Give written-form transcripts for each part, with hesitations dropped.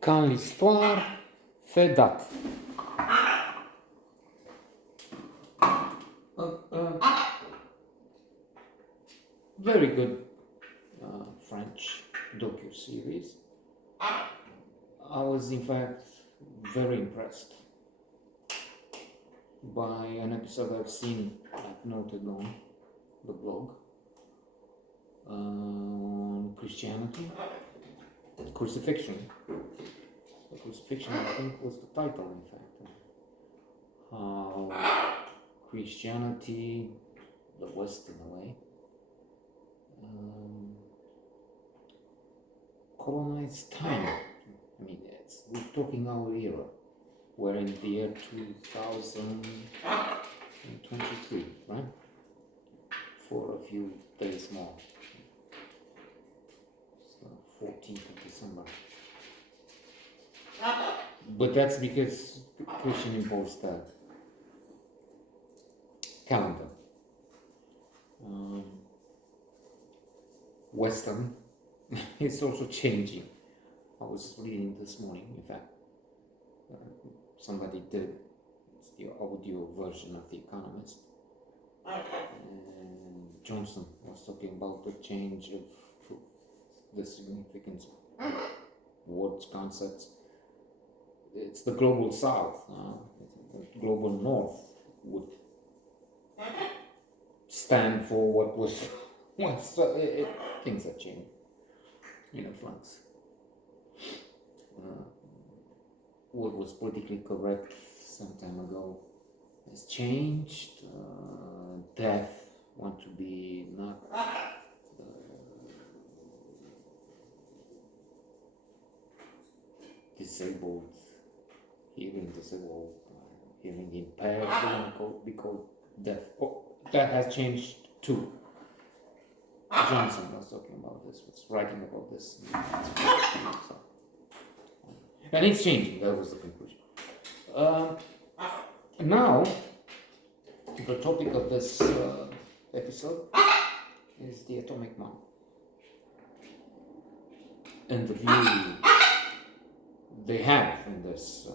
Quand l'histoire fait date. Very good French docu-series. I was in fact very impressed by an episode I've seen, I've noted on the blog, on Christianity, crucifixion. The crucifixion, I think, was the title, in fact. How Christianity, the West in a way, colonized time. I mean, we're talking our era. We're in the year 2023, right? For a few days more. So 14th of December. But that's because Christian imposed that calendar. Western is also changing. I was reading this morning, in fact, somebody did the audio version of The Economist, and Johnson was talking about the change of the significance of words, concepts. It's the global south, the global north would stand for what was once. Things are changing in a flux. What was politically correct some time ago has changed. Deaf want to be not disabled, hearing disabled, hearing impaired, they want to be called deaf. Oh, that has changed too. Johnson was talking about this, was writing about this. And it's changing, that was the conclusion. Now, the topic of this episode is the atomic bomb. And the view they have in this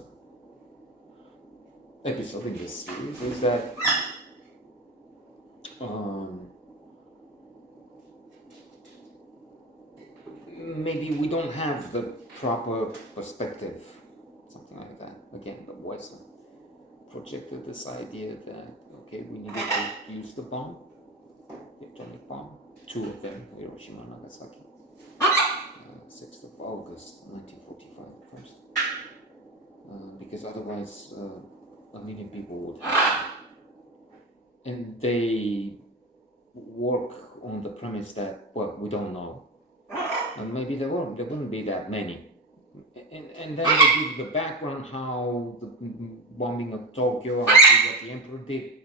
episode, in this series, is that maybe we don't have the proper perspective, something like that. Again, the Western projected this idea that, okay, we needed to use the bomb, the atomic bomb, two of them, Hiroshima and Nagasaki, 6th of August 1945 first, because otherwise a million people would have. And they work on the premise that, well, we don't know. And maybe there wouldn't be that many. And then they give the background how the bombing of Tokyo, how what the emperor did.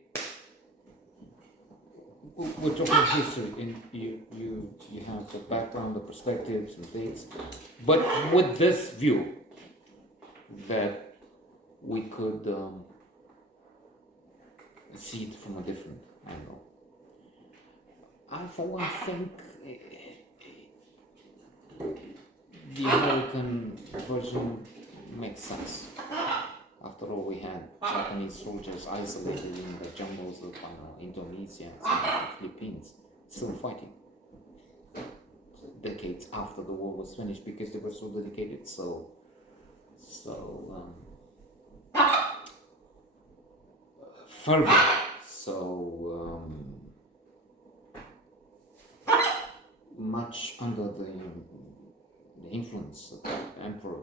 We're talking history, and you have the background, the perspectives and dates. But with this view that we could see it from a different angle. I, for one, think the American version makes sense. After all, we had Japanese soldiers isolated in the jungles of Indonesia and Philippines, still fighting. Decades after the war was finished, because they were so dedicated, so fervent, so much under the influence of the emperor,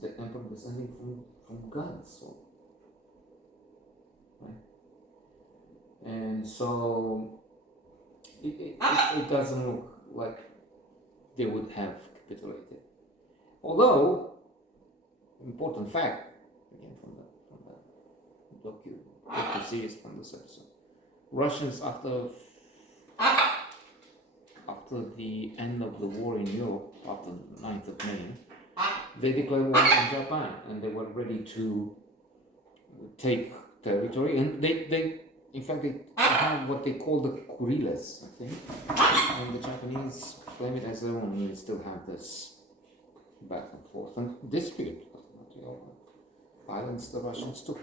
the emperor descending from God, so right, and so it doesn't look like they would have capitulated. Although, important fact, again from the docu-series from this episode, Russians after the end of the war in Europe, after the 9th of May, they declared war on Japan, and they were ready to take territory, and they in fact, they have what they call the Kuriles, I think, and the Japanese Chinese claim it as their own, and we still have this back and forth and dispute violence the Russians took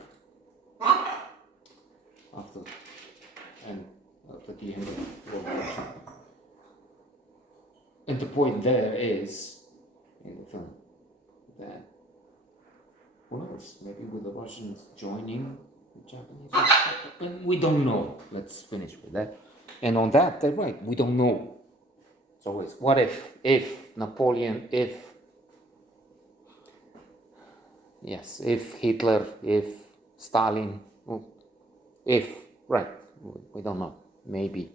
after the end of World War II. And the point there is, in the film, that who knows, maybe with the Russians joining the Japanese, we don't know. Let's finish with that. And on that, they're right, we don't know. It's always, what if Napoleon, if Hitler, if Stalin, if, right, we don't know, maybe.